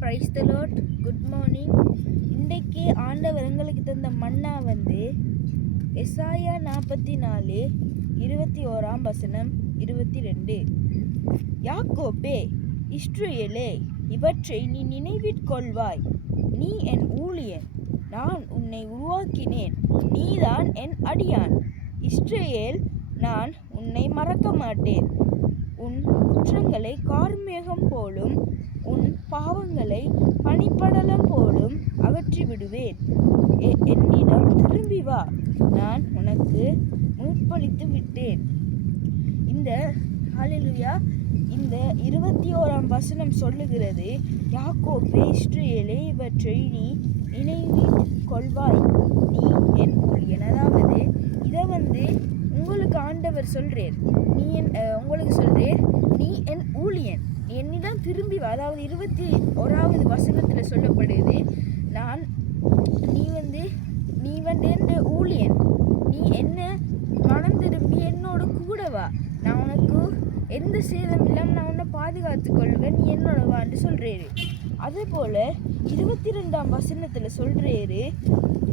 Praise the Lord. Good morning. இன்றைக்கு ஆண்டவர் எங்களுக்கு தந்த மன்னா எசாயா 44 21 22. யாக்கோபே, இஸ்ரவேலே, இவற்றை நீ நினைவிற்கொள்வாய். நீ என் ஊழியன், நான் உன்னை உருவாக்கினேன், நீதான் என் அடியான். இஸ்ரவேல், நான் உன்னை மறக்க மாட்டேன். உன் குற்றங்களை கார்மேகம் போலும், உன் பாவங்களை பனிப்படலம் போலும் அகற்றி விடுவேன். என்னிடம் திரும்பி வா, நான் உனக்கு மீட்பளித்து விட்டேன். இந்த ஹல்லேலூயா, இந்த 21 சொல்லுகிறது, யாக்கோபே, இஸ்ரவேலே, இவற்றை நீ நினைவில் கொள்வாய், நீ என் ஊழியன். அதாவது இதை உங்களுக்கு ஆண்டவர் சொல்றேன், உங்களுக்கு சொல்றேன், நீ என் ஊழியன், நீ என்னிடம் திரும்பி வா. அதாவது 21 சொல்லப்படுது, நீ என் ஊழியன், நீ என்ன மனம் திரும்பி என்னோட கூட வா, நான் உனக்கு எந்த சேதம் இல்லாமல் நான் உன்னை பாதுகாத்து கொள்வேன், நீ என்னோட வான்னு சொல்றேரு. அதே போல 22 சொல்றேரு,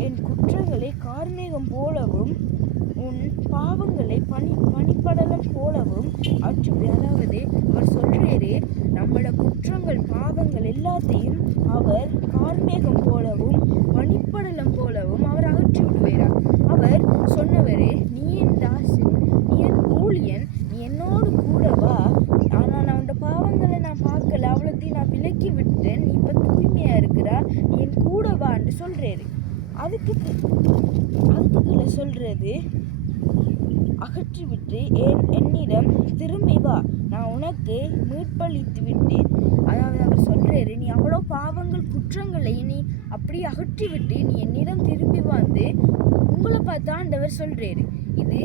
என் குற்றங்களை கார்மேகம் போலவும் உன் பாவங்களை பனிப்படலம் போலவும் அற்றுவிடு. அதாவது அவர் சொல்றாரு, நம்மளோட குற்றங்கள் பாவங்கள் எல்லாத்தையும் அவர் கார்மேகம் போலவும் பனிப்படலம் போலவும் அவர் அகற்றி விடுவார். அவர் சொன்னவரே, நீ என் தாசன், நீ என் ஊழியன், நீ என்னோடு கூட வா, ஆனால் நான் உன்னோட பாவங்களை நான் பார்க்கல, அவ்வளோத்தையும் நான் விலக்கி விட்டேன், நீ இப்போ தூய்மையா இருக்கிறா, நீ என் கூட வான்னு சொல்றாரு. அதுக்கு கீழே சொல்றது, அகற்றிவிட்டு என்னிடம் திரும்பி வா, நான் உனக்கு மீட்பளித்து விட்டேன். அதாவது அவர் சொல்றாரு, நீ அவ்வளோ பாவங்கள் குற்றங்களை நீ அப்படியே அகற்றிவிட்டு நீ என்னிடம் திரும்பி வந்து உங்களை பார்த்து ஆண்டவர் சொல்றாரு. இது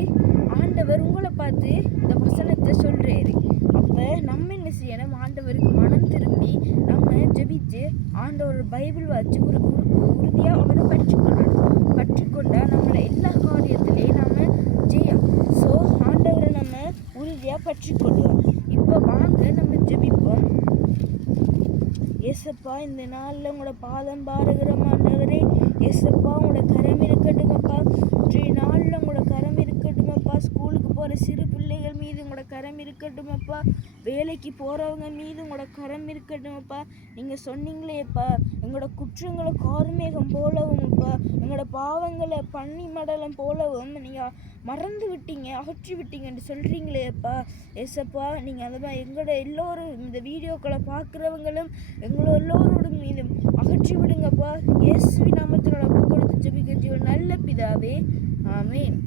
ஆண்டவர் உங்களை பார்த்து இந்த வசனத்தை சொல்றாரு. அப்ப நம்ம என்ன செய்யணும், ஆண்டவருக்கு மனம் திரும்பி நம்ம ஜெபிச்சு ஆண்டவர் பைபிள் வச்சு ஒரு உறுதியா அவரை பற்றிக்கொண்டா நம்மளை எல்லா காரியத்திலையும் நம்ம ஜெயம். ஸோ ஆண்டவரை நம்ம உறுதியா பற்றிக்கொள்வோம். இப்போ வாங்க நம்ம ஜெபிப்போம். ஏசப்பா, இந்த நாளில் உங்களோட பாதம் பாருகிறோம் ஆண்டவரே. ஏசப்பா, உங்களோட கரம் இருக்கட்டுமப்பா. இன்றைய நாளில் உங்களோட கரம் இருக்கட்டுமப்பா. ஸ்கூலுக்கு போகிற சிறு பிள்ளைகள் மீது உங்களோட கரம் இருக்கட்டுமப்பா. வேலைக்கு போகிறவங்க மீது உங்களோட கரம் இருக்கட்டுமப்பா. நீங்கள் சொன்னீங்களேப்பா, எங்களோட குற்றங்களை கார்மேகம் போலவும்ப்பா, எங்களோட பாவங்களை பனி மடலம் போலவும் நீங்கள் மறந்து விட்டீங்க, அகற்றி விட்டீங்கன்னு சொல்கிறீங்களேப்பா. ஏசப்பா, நீங்கள் அந்த மாதிரி எங்களோட எல்லோரும் இந்த வீடியோக்களை பார்க்குறவங்களும் எங்களோட எல்லோரோட மீதும் அகற்றி விடுங்கப்பா. இயேசுவின் நாமத்தினோட ஒப்பு கொடுத்து ஜெபிக்கிறோம் நல்ல பிதாவே, ஆமென்.